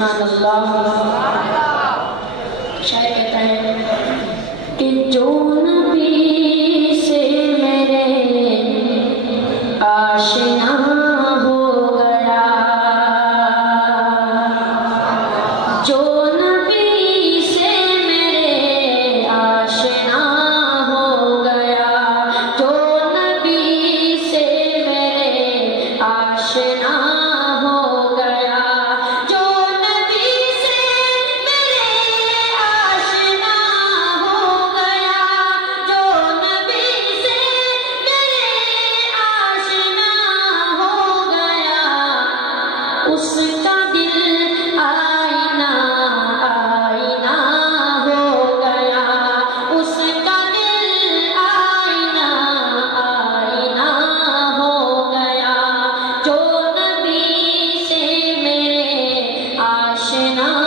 شاعر کہتا ہے کہ جو نبی سے میرے آشنا ہو گیا، جو نبی سے میرے آشنا ہو گیا، جو نبی سے میرے آشنا ہو گیا، جو نبی سے میرے آشنا ہو گیا، جو نبی سے میرے آشنا ہو گیا، اس کا دل آئینہ آئینہ ہو گیا، اس کا دل آئینہ آئینہ ہو گیا، جو نبی سے میرے آشنا